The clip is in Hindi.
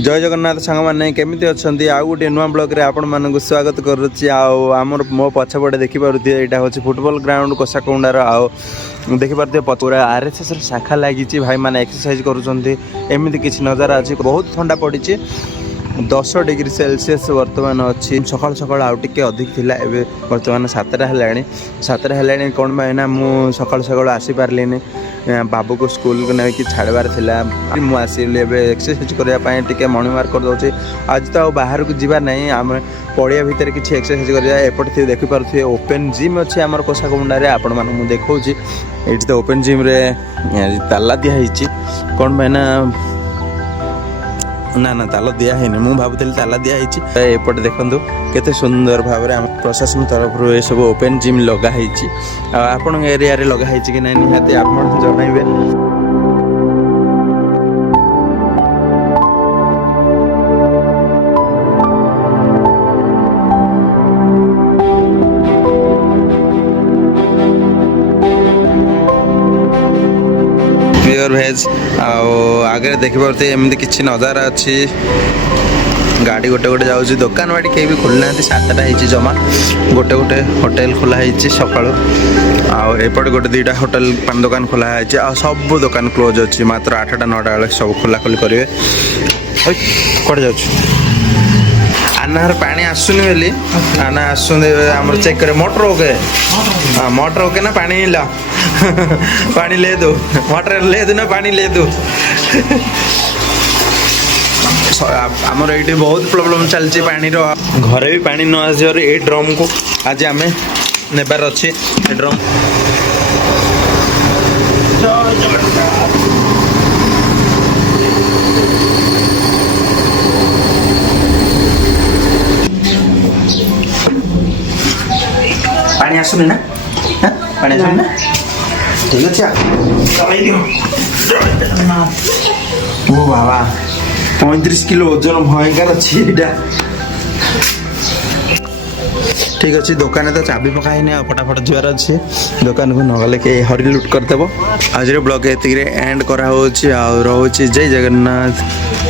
जय जगन्नाथ सांग मैंने केमी अच्छा आउ गोटे नुआ ब्लॉग रे आपण मानक स्वागत करुच्ची आमर मो पछपटे देखिपे यहाँ हूँ फुटबॉल ग्राउंड कोसाकुंडार आउ देखिपे पूरा आरएसएस शाखा लगी भाई मैंने एक्सरसाइज करमती किसी नजारा अच्छी बहुत ठंडा पड़ी 10 डिग्री सेल्सियस वर्तमान अच्छी सकाल सकाल आउ टे अधिक थिला एबे वर्तमान 7टा है कौन ना मु सकाल सकाल आसी पारलिनी बाबू को स्कूल को नहीं छाड़बार थिला मुझे एक्सरसाइज करने टे मॉर्निंग वार्क कर दौचे आज तो बाहर को जीवार नहीं आम पड़िया भितर किसी एक्सरसाइज करा एपटे देखिपे ओपन जिम अच्छे आम कोसाकुंडा आपण मान देखा ये तो ओपन जिम रे ताला दिखाई कौन पाई ना ताला दिया है मुझे भावुली ताला दिखाई एपटे देखो केते सुंदर भाव में प्रशासन तरफ ये सब ओपन जिम लगाई आपण एरिया रे लगाई कि ना निहाती आप जनइबे। प्योर भेज आगे देखिपे एमती किसी नजारा अच्छी गाड़ी गोटे गोटे जाऊँगी दुकान बाड़ी कहीं भी खोलना 7टा है जमा गोटे गोटे होटेल खोलाई सका आउट गोटे 2टा होटेल पान दुकान खोलाई सब दुकान क्लोज अच्छी मात्र 8टा 9टा बेले सब खोला खोली करेंगे कड़े जा आनार पानी आसुनि बोली आना आसुन आम चेक करे मोटर ओके हाँ मोटर ओके ना पानी ला पानी ले दो मोटर ले दो ना पानी ले दो आमर ये बहुत प्रोब्लेम चलती पानी घरे भी पानी न आसर ये ड्रम को आज आम नेबार अच्छे ड्रम पानी आसुनि ना पानी आसुनि ना ठीक अच्छे ओ बाबा 35 किलो ओजन भयंकर अच्छी ठीक अच्छे दुकान तो चाबी पकाई फटाफट जीवार अच्छे दुकान को नगले के हरी लुट करदेव आज ब्लॉग ये एंड करा रोचे जय जगन्नाथ।